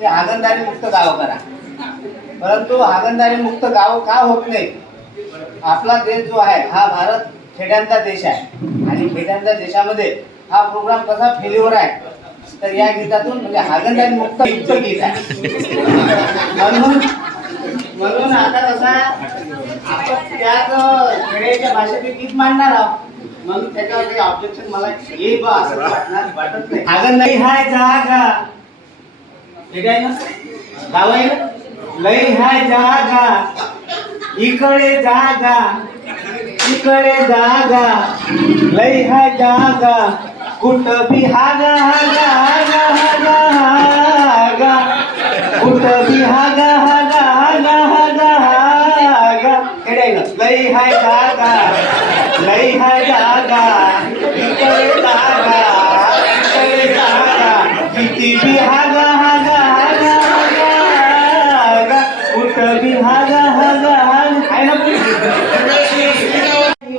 ते हागणदारी मुक्त गाव करा. परंतु हागणदारी मुक्त गाव का होत नाही? आपला देश जो आहे हा भारत खेड्यांचा देश आहे आणि खेड्यांच्या देशामध्ये हा प्रोग्राम कसा फेल्युअर आहे. तर या गीतातून म्हणजे हागणदारी मुक्त गीत आहे. म्हणून आता कसा आपण त्याच खेड्याच्या भाषेत गीत मांडणार आहोत. म्हणून त्याच्यावर काही ऑब्जेक्शन मला येईल बा असं वाटत नाही. हागणदारी हाय जागा ठीक आहे ना, गाव आहे ना, लई हाय जागा इकडे जागा इकडे जागा लई हाय जागा कुठं बी हागा हागा हागा हागा हागा कुठं बी हागा हागा हागा हागा हागा इकडे लई हाय जागा लई हाय जागा इकडे जागा इकडे जागा किती बी हागा हागा हागा हागा कुठं बी हागा हागा हागा आहे ना.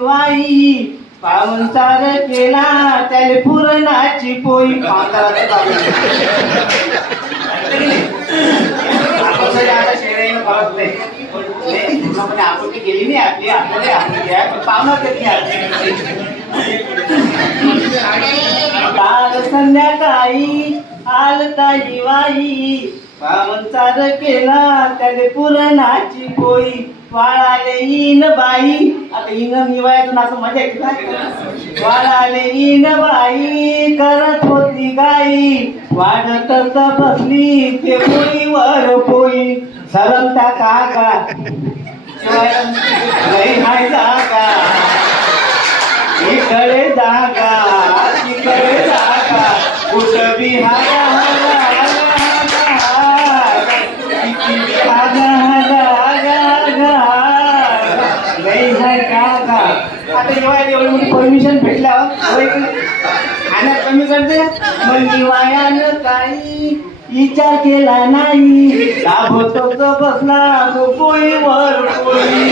वाई पावनचार केला त्याले पुरणाची पोळी आता शेळ्यानं पावत नाही पूर्णपणे आपुलकी गेली नाही आपली आपल्याला आपुलकी आहे पण पावना कधी काल संध्याकाळी आलताई वाई पावनचार केला त्याले पुरणाची पोळी वाळाले इन बाई. आता इन निवायचं असं मजा येते का? वाळाले इन बाई करत होती गाई वाढत बसली ते पोळीवर पोळी सरमता काका नाही हाय जागा इकडे जागा तिकडे जागा कुठं बी हागा हागा हागा हागा किती बी हागा हागा हागा हागा नाही हाय जागा. आता जेव्हा एवढी मोठी परमिशन भेटल्यावर खाण्यात कमी करते मग निवायानं काही विचार केला नाही लाभतोच बसला तो पोळीवर पोळी.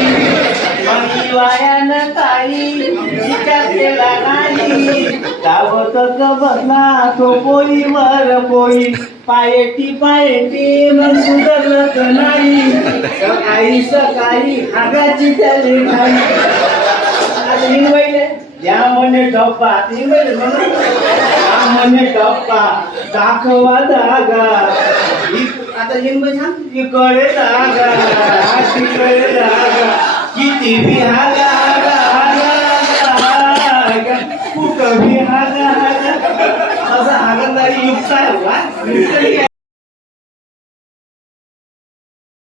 मग निवायानं काही विचार केला नाही लाभतोच बसला तो पोळीवर पोळी. पायटी पायटी मग सुधारत नाही सकाळी सकाळी हागाची त्याली खाली हिंगवैले या म्हणे डब्बा म्हणे डब्बा दाखवा जागा आता हिंगवै सांग इकडे जागा तिकडे जागा किती बी हागा हागा हागा हागा कुठं बी हागा हागा असं हागणदारी युक्त आहे.